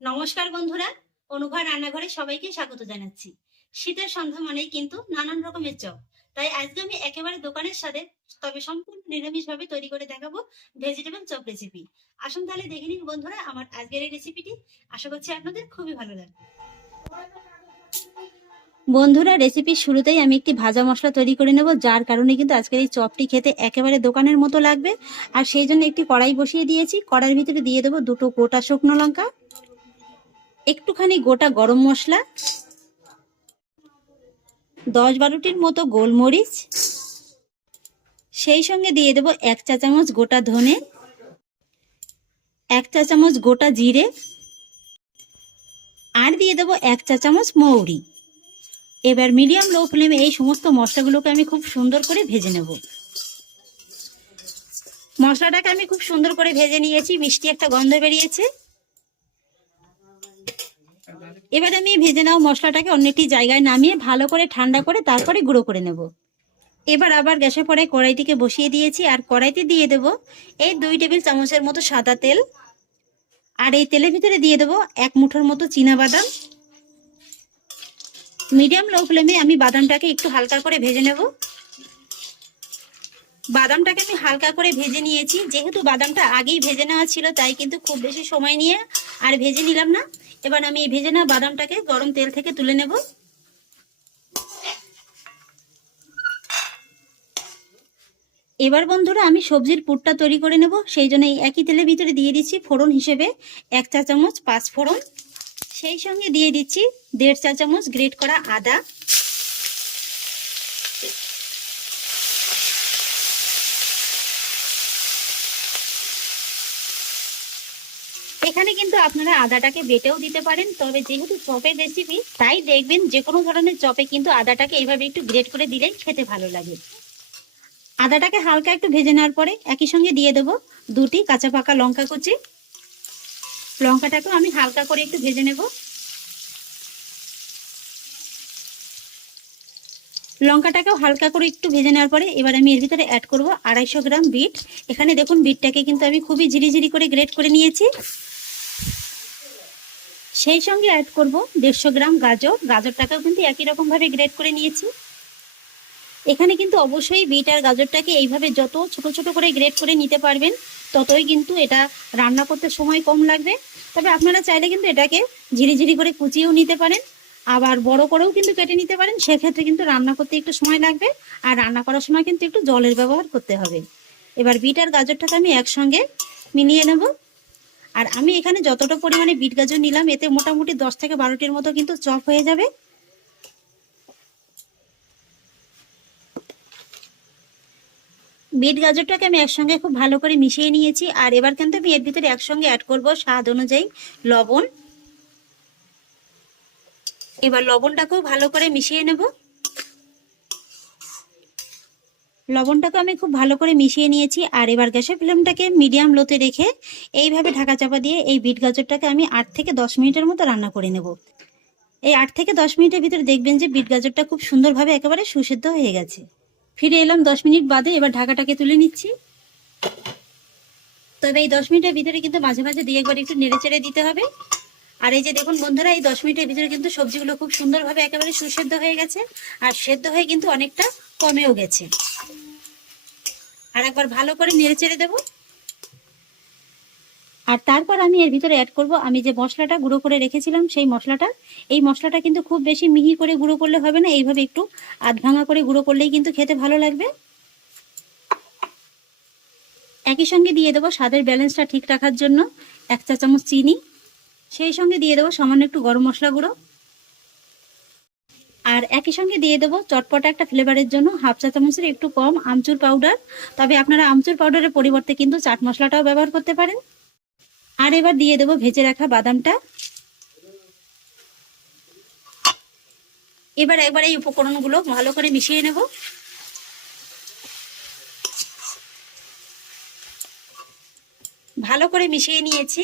নমস্কার বন্ধুরা, অনুভা রান্নাঘরে সবাইকে স্বাগত জানাচ্ছি। শীতের সন্ধ্যা মানেই কিন্তু নানান রকমের চপ। তাই আজকে আমি একেবারে দোকানের সাথে তবে সম্পূর্ণ নিরামিষ ভাবে তৈরি করে দেখাবো ভেজিটেবল চপ রেসিপি আসুন তাহলে দেখে নিন বন্ধুরা, আমার আজকের এই রেসিপিটি আশা করছি আপনাদের খুবই ভালো লাগবে। বন্ধুরা রেসিপির শুরুতেই আমি একটি ভাজা মশলা তৈরি করে নেব, যার কারণে কিন্তু আজকের এই চপটি খেতে একেবারে দোকানের মতো লাগবে। আর সেই জন্য একটি কড়াই বসিয়ে দিয়েছি। কড়াইয়ের ভিতরে দিয়ে দেবো দুটো গোটা শুকনো লঙ্কা একটুখানি গোটা গরম মশলা, দশ বারোটির মতো গোলমরিচ, সেই সঙ্গে দিয়ে দেব এক চা চামচ গোটা ধনে, এক চা চামচ গোটা জিরে, আর দিয়ে দেব এক চা চামচ মৌরি। এবার মিডিয়াম লো ফ্লেমে এই সমস্ত মশলাগুলোকে আমি খুব সুন্দর করে ভেজে নেব। মশলাটাকে আমি খুব সুন্দর করে ভেজে নিয়েছি, মিষ্টি একটা গন্ধ বেরিয়েছে। এবার আমি ভেজে নাও মশলাটাকে অন্য একটি জায়গায় নামিয়ে ভালো করে ঠান্ডা করে তারপরে গুঁড়ো করে নেব। এবার আবার গ্যাসে পরে কড়াইটিকে বসিয়ে দিয়েছি আর কড়াইতে দিয়ে দেব এই দুই টেবিল চামচের মতো সাদা তেল। আর এই তেলের ভিতরে দিয়ে দেব এক মুঠোর মতো চীনা বাদাম মিডিয়াম লো ফ্লেমে আমি বাদামটাকে একটু হালকা করে ভেজে নেব। বাদামটাকে আমি হালকা করে ভেজে নিয়েছি। যেহেতু বাদামটা আগেই ভেজে নেওয়া ছিল, তাই কিন্তু খুব বেশি সময় নিয়ে আর ভেজে নিলাম না। এবার আমি এই ভেজে নেওয়া বাদামটাকে গরম তেল থেকে তুলে নেব। এবার বন্ধুরা আমি সবজির পুরটা তৈরি করে নেব। সেই জন্য এই একই তেলের ভিতরে দিয়ে দিচ্ছি ফোড়ন হিসেবে এক চা চামচ পাঁচ ফোড়ন। সেই সঙ্গে দিয়ে দিচ্ছি দেড় চা চামচ গ্রেট করা আদা। এখানে কিন্তু আপনারা আদাটাকে বেটেও দিতে পারেন, তবে যেহেতু চপের রেসিপি তাই দেখবেন যে কোনো ধরনের চপে কিন্তু আদাটাকে এইভাবে একটু গ্রেট করে দিলেই খেতে ভালো লাগে। আদাটাকে হালকা একটু ভেজে নেওয়ার পরে একই সঙ্গে দিয়ে দেবো দুটি কাঁচা পাকা লঙ্কা কুচি। লঙ্কাটাকেও আমি হালকা করে একটু ভেজে নেব। লঙ্কাটাকেও হালকা করে একটু ভেজে নেওয়ার পরে এবার আমি এর ভিতরে অ্যাড করব আড়াইশো গ্রাম বিট। এখানে দেখুন বিটটাকে কিন্তু আমি খুবই ঝিরিঝিরি করে গ্রেট করে নিয়েছি। সেই সঙ্গে অ্যাড করব দেড়শো গ্রাম গাজর। গাজরটাকেও কিন্তু একই রকমভাবে গ্রেড করে নিয়েছি। এখানে কিন্তু অবশ্যই বিট আর গাজরটাকে এইভাবে যত ছোট ছোট করে গ্রেড করে নিতে পারবেন, ততই কিন্তু এটা রান্না করতে সময় কম লাগবে। তবে আপনারা চাইলে কিন্তু এটাকে ঝিরিঝিরি করে কুচিয়েও নিতে পারেন। আবার বড় করেও কিন্তু কেটে নিতে পারেন। সেক্ষেত্রে কিন্তু রান্না করতে একটু সময় লাগবে আর রান্না করার সময় কিন্তু একটু জলের ব্যবহার করতে হবে। এবার বিট আর গাজরটাকে আমি একসঙ্গে মিলিয়ে নেব। আর আমি এখানে যতটা পরিমাণে বিট গাজর নিলাম, এতে মোটামুটি দশ থেকে বারোটির মতো কিন্তু চপ হয়ে যাবে। বিট গাজরটাকে আমি একসঙ্গে খুব ভালো করে মিশিয়ে নিয়েছি, আর এবার কিন্তু আমি এর ভিতরে একসঙ্গে অ্যাড করব স্বাদ অনুযায়ী লবণ। এবার লবণটাকেও ভালো করে মিশিয়ে নেব। লবণটাকে আমি খুব ভালো করে মিশিয়ে নিয়েছি, আর এবার গ্যাসের ফ্লেমটাকে মিডিয়াম লোতে রেখে এইভাবে ঢাকা চাপা দিয়ে এই বিট গাজরটাকে আমি আট থেকে দশ মিনিটের মতো রান্না করে নেব। এই আট থেকে দশ মিনিটের ভিতরে দেখবেন যে বিট গাজরটা খুব সুন্দরভাবে একেবারে সুসিদ্ধ হয়ে গেছে। ফিরে এলাম দশ মিনিট বাদে, এবার ঢাকাটাকে তুলে নিচ্ছি। তবে এই দশ মিনিটের ভিতরে কিন্তু মাঝে মাঝে দিয়ে একবার একটু নেড়ে চেড়ে দিতে হবে। আর এই যে দেখুন বন্ধুরা, এই দশ মিনিটের ভিতরে কিন্তু সবজিগুলো খুব সুন্দরভাবে একেবারে সুসেদ্ধ হয়ে গেছে, আর সেদ্ধ হয়ে কিন্তু অনেকটা কমেও গেছে। আর একবার ভালো করে নেড়ে চেড়ে দেবো। আর তারপর আমি এর ভিতরে অ্যাড করব, আমি যে মশলাটা গুঁড়ো করে রেখেছিলাম সেই মশলাটা। এই মশলাটা কিন্তু খুব বেশি মিহি করে গুঁড়ো করলে হবে না, এইভাবে একটু আধ ভাঙা করে গুঁড়ো করলেই কিন্তু খেতে ভালো লাগবে। একই সঙ্গে দিয়ে দেবো স্বাদের ব্যালেন্সটা ঠিক রাখার জন্য, এক চা চামচ চিনি। সেই সঙ্গে দিয়ে দেবো সামান্য একটু গরম মশলা গুঁড়ো। আর একই সঙ্গে দিয়ে দেবো চটপটা একটা ফ্লেভারের জন্য, হাফ চা চামচের একটু কম আমচুর পাউডার তবে আপনারা আমচুর পাউডারের পরিবর্তে কিন্তু চাট মশলাটাও ব্যবহার করতে পারেন। আর এবার দিয়ে দেবো ভেজে রাখা বাদামটা। এবার একবার এই উপকরণগুলো ভালো করে মিশিয়ে নেব। ভালো করে মিশিয়ে নিয়েছি।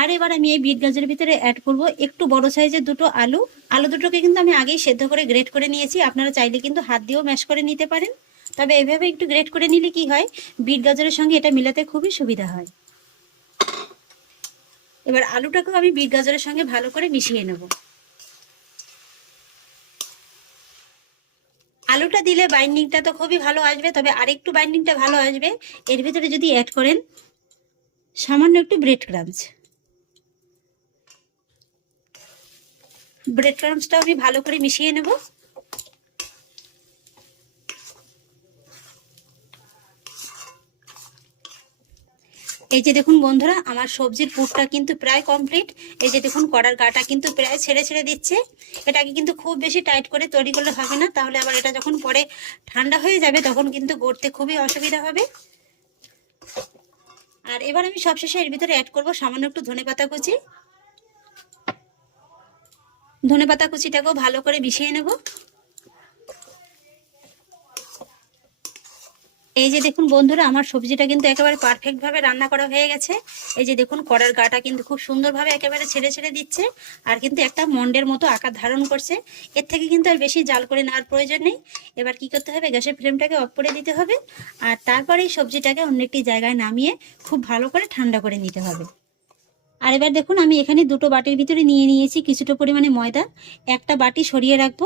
আর এবার আমি এই বিট গাজরের ভিতরে অ্যাড করব একটু বড় সাইজের দুটো আলু। আলু দুটোকে কিন্তু আমি আগেই সেদ্ধ করে গ্রেট করে নিয়েছি। আপনারা চাইলে কিন্তু হাত দিয়েও ম্যাশ করে নিতে পারেন। তবে এভাবে একটু গ্রেট করে নিলে কি হয়? বিট গাজরের সঙ্গে এটা মিলাতে খুবই সুবিধা হয়। এবার আলুটাকেও আমি বিট গাজরের সঙ্গে ভালো করে মিশিয়ে নেব। আলুটা দিলে বাইন্ডিংটা তো খুবই ভালো আসবে, তবে আরেকটু বাইন্ডিংটা ভালো আসবে। এর ভিতরে যদি অ্যাড করেন, সামান্য একটু ব্রেড ক্রামস ব্রেড ক্রামসটা আমি ভালো করে মিশিয়ে নেব। এই যে দেখুন বন্ধুরা, আমার সবজির পুরটা কিন্তু প্রায় কমপ্লিট এই যে দেখুন, কড়ার গাটা কিন্তু প্রায় ছেড়ে ছেড়ে দিচ্ছে। এটাকে কিন্তু খুব বেশি টাইট করে তৈরি করলে হবে না। তাহলে আবার এটা যখন পরে ঠান্ডা হয়ে যাবে, তখন কিন্তু গড়তে খুবই অসুবিধা হবে। আর এবার আমি সবশেষে এর ভিতরে অ্যাড করব সামান্য একটু ধনে পাতা কুচি। ধনে পাতা কুচিটাকেও ভালো করে মিশিয়ে নেব। এই যে দেখুন বন্ধুরা, আমার সবজিটা কিন্তু একেবারে পারফেক্ট ভাবে রান্না করা হয়ে গেছে। এই যে দেখুন কড়ার গাটা কিন্তু খুব সুন্দরভাবে একেবারে ছেড়ে ছেড়ে দিচ্ছে আর কিন্তু একটা মন্ডের মতো আকার ধারণ করছে। এর থেকে কিন্তু আর বেশি জাল করে নেওয়ার প্রয়োজন নেই। এবার কি করতে হবে? গ্যাসের ফ্লেমটাকে অফ করে দিতে হবে। আর তারপরে এই সবজিটাকে অন্য একটি জায়গায় নামিয়ে খুব ভালো করে ঠান্ডা করে নিতে হবে। আর এবার দেখুন, আমি এখানে দুটো বাটির ভিতরে নিয়ে নিয়েছি কিছুটা পরিমাণে ময়দা। একটা বাটি সরিয়ে রাখব।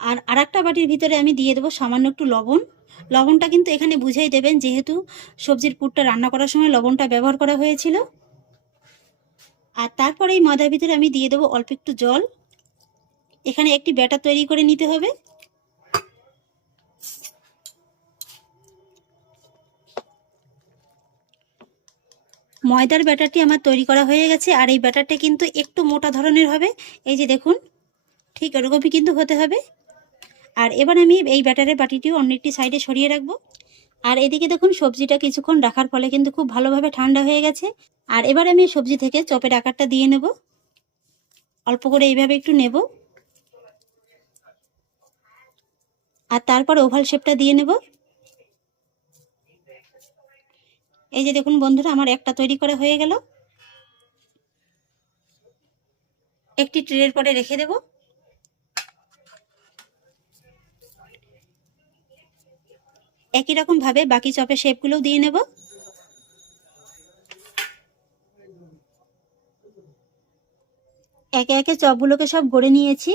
আর আর একটা বাটির ভিতরে আমি দিয়ে দেবো সামান্য একটু লবণ। লবণটা কিন্তু এখানে বুঝেই দেবেন, যেহেতু সবজির পুরটা রান্না করার সময় লবণটা ব্যবহার করা হয়েছিল। আর তারপরে এই ময়দার ভিতরে আমি দিয়ে দেবো অল্প একটু জল। এখানে একটি ব্যাটার তৈরি করে নিতে হবে। ময়দার ব্যাটারটি আমার তৈরি করা হয়ে গেছে আর এই ব্যাটারটা কিন্তু একটু মোটা ধরনের হবে। এই যে দেখুন, ঠিক এরকমই কিন্তু হতে হবে। আর এবার আমি এই ব্যাটারের বাটিটিও অন্য একটি সাইডে সরিয়ে রাখব। আর এদিকে দেখুন, সবজিটা কিছুক্ষণ রাখার ফলে কিন্তু খুব ভালোভাবে ঠান্ডা হয়ে গেছে। আর এবার আমি সবজি থেকে চপের আকারটা দিয়ে নেব। অল্প করে এইভাবে একটু নেব। আর তারপর ওভাল শেপটা দিয়ে নেব। এই যে দেখুন বন্ধুরা, আমার একটা তৈরি করে হয়ে গেল। একটি ট্রের পরে রেখে দেবো। একই রকম ভাবে বাকি চপের শেপগুলোও দিয়ে নেব। একে একে চপগুলোকে সব গড়ে নিয়েছি।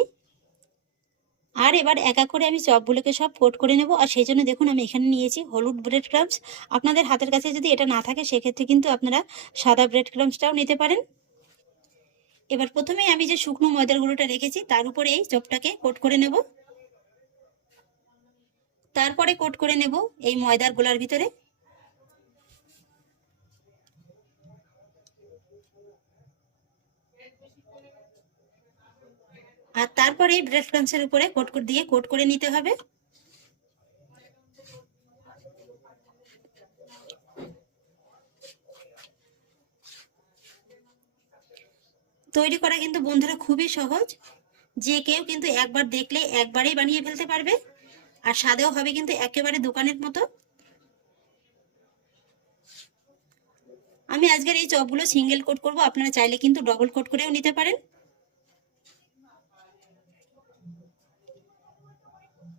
আর এবার একা করে আমি চপগুলোকে সব কোট করে নেব। আর সেই জন্য দেখুন আমি এখানে নিয়েছি হলুদ ব্রেড ক্রামস আপনাদের হাতের কাছে যদি এটা না থাকে, সেক্ষেত্রে কিন্তু আপনারা সাদা ব্রেড ক্রামসটাও নিতে পারেন। এবার প্রথমেই আমি যে শুকনো ময়দার গুঁড়োটা রেখেছি, তার উপরে এই চপটাকে কোট করে নেব। তারপরে কোট করে নেব এই ময়দার গোলার ভিতরে। আর তারপরে এই ব্রেড ক্রামসের উপরে কোট করে দিয়ে কোট করে নিতে হবে। তৈরি করা কিন্তু বন্ধুরা খুবই সহজ। যে কেউ কিন্তু একবার দেখলে একবারেই বানিয়ে ফেলতে পারবে। আর স্বাদেও হবে কিন্তু একেবারে দোকানের মতো। আমি আজকের এই চপগুলো সিঙ্গেল কোট করব। আপনারা চাইলে কিন্তু ডবল কোট করেও নিতে পারেন।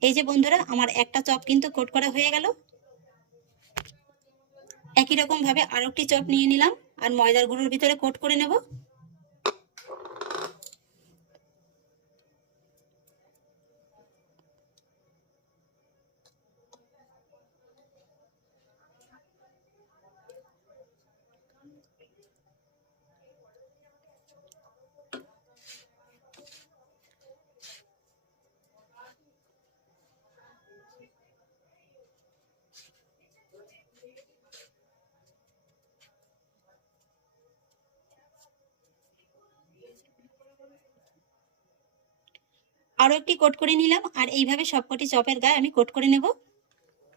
এই যে বন্ধুরা, আমার একটা চপ কিন্তু কোট করা হয়ে গেল। একই রকম ভাবে আরও একটি চপ নিয়ে নিলাম, আর ময়দার গুঁড়োর ভিতরে কোট করে নেব। আরও একটি কোট করে নিলাম। আর এইভাবে সবকটি চপের গায়ে আমি কোট করে নেব।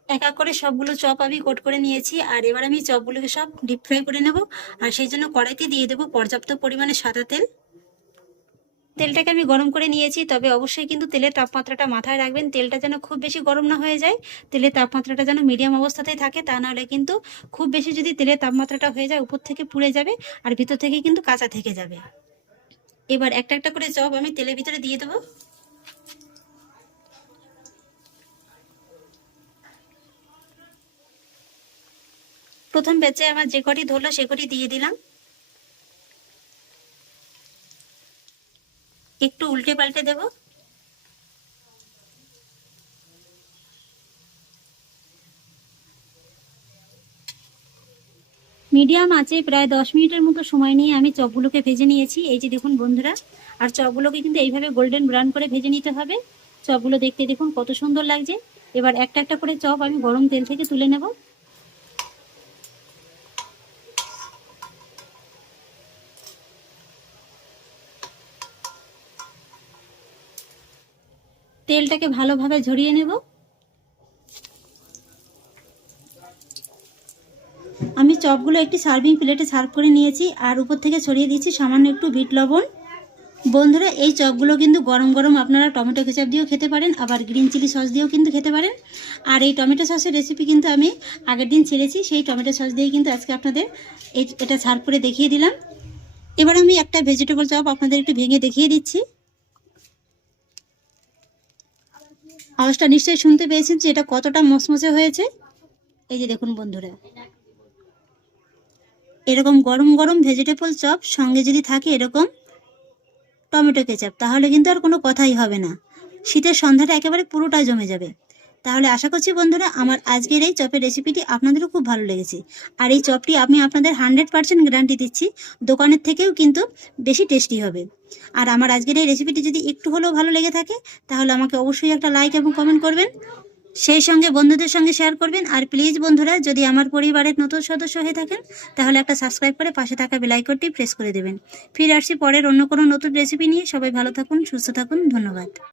এক এক করে সবগুলো চপ আমি কোট করে নিয়েছি। আর এবার আমি চপগুলোকে সব ডিপ ফ্রাই করে নেব। আর সেই জন্য কড়াইতে দিয়ে দেবো পর্যাপ্ত পরিমাণে সাদা তেল। তেলটাকে আমি গরম করে নিয়েছি। তবে অবশ্যই কিন্তু তেলের তাপমাত্রাটা মাথায় রাখবেন। তেলটা যেন খুব বেশি গরম না হয়ে যায়। তেলের তাপমাত্রাটা যেন মিডিয়াম অবস্থাতেই থাকে। তা নাহলে কিন্তু খুব বেশি যদি তেলের তাপমাত্রাটা হয়ে যায়, উপর থেকে পুড়ে যাবে আর ভিতর থেকে কিন্তু কাঁচা থেকে যাবে। এবার একটা একটা করে চপ আমি তেলের ভিতরে দিয়ে দেবো। প্রথম ব্যাচে আমার যে কটি ধরলো সে কটি দিয়ে দিলাম। একটু উল্টে পাল্টে দেব। মিডিয়াম আছে, প্রায় দশ মিনিটের মতো সময় নিয়ে আমি চপগুলোকে ভেজে নিয়েছি। এই যে দেখুন বন্ধুরা, আর চপগুলোকে কিন্তু এইভাবে গোল্ডেন ব্রাউন করে ভেজে নিতে হবে। চপগুলো দেখতে দেখুন কত সুন্দর লাগছে। এবার একটা একটা করে চপ আমি গরম তেল থেকে তুলে নেব। তেলটাকে ভালোভাবে ঝরিয়ে নেব। আমি চপগুলো একটি সার্ভিং প্লেটে সার্ভ করে নিয়েছি, আর উপর থেকে ছড়িয়ে দিচ্ছি সামান্য একটু বিট লবণ। বন্ধুরা, এই চপগুলো কিন্তু গরম গরম আপনারা টমেটো কেচাপ দিয়েও খেতে পারেন, আবার গ্রিন চিলি সস দিয়েও কিন্তু খেতে পারেন। আর এই টমেটো সসের রেসিপি কিন্তু আমি আগের দিন ছেড়েছি, সেই টমেটো সস দিয়ে কিন্তু আজকে আপনাদের এটা সার্ভ করে দেখিয়ে দিলাম। এবার আমি একটা ভেজিটেবল চপ আপনাদের একটু ভেঙে দেখিয়ে দিচ্ছি। আওয়াজটা নিশ্চয়ই শুনতে পেয়েছেন যে এটা কতটা মসমসে হয়েছে? এই যে দেখুন বন্ধুরা। এরকম গরম গরম ভেজিটেবল চপ সঙ্গে যদি থাকে এরকম টমেটো কেচাপ তাহলে কিন্তু আর কোনো কথাই হবে না। শীতের সন্ধ্যাটা একেবারে পুরোটাই জমে যাবে। তাহলে আশা করছি বন্ধুরা আমার আজকের এই চপের রেসিপিটি আপনাদেরও খুব ভালো লেগেছে। আর এই চপটি আমি আপনাদের হান্ড্রেড পার্সেন্ট গ্যারান্টি দিচ্ছি দোকানের থেকেও কিন্তু বেশি টেস্টি হবে। আর আমার আজকের এই রেসিপিটি যদি একটু হলেও ভালো লেগে থাকে তাহলে আমাকে অবশ্যই একটা লাইক এবং কমেন্ট করবেন। সেই সঙ্গে বন্ধুদের সঙ্গে শেয়ার করবেন। আর প্লিজ বন্ধুরা যদি আমার পরিবারের নতুন সদস্য হয়ে থাকেন তাহলে একটা সাবস্ক্রাইব করে পাশে থাকা বেলাইকনটি প্রেস করে দেবেন। ফিরে আসছি পরের অন্য কোনো নতুন রেসিপি নিয়ে। সবাই ভালো থাকুন সুস্থ থাকুন ধন্যবাদ।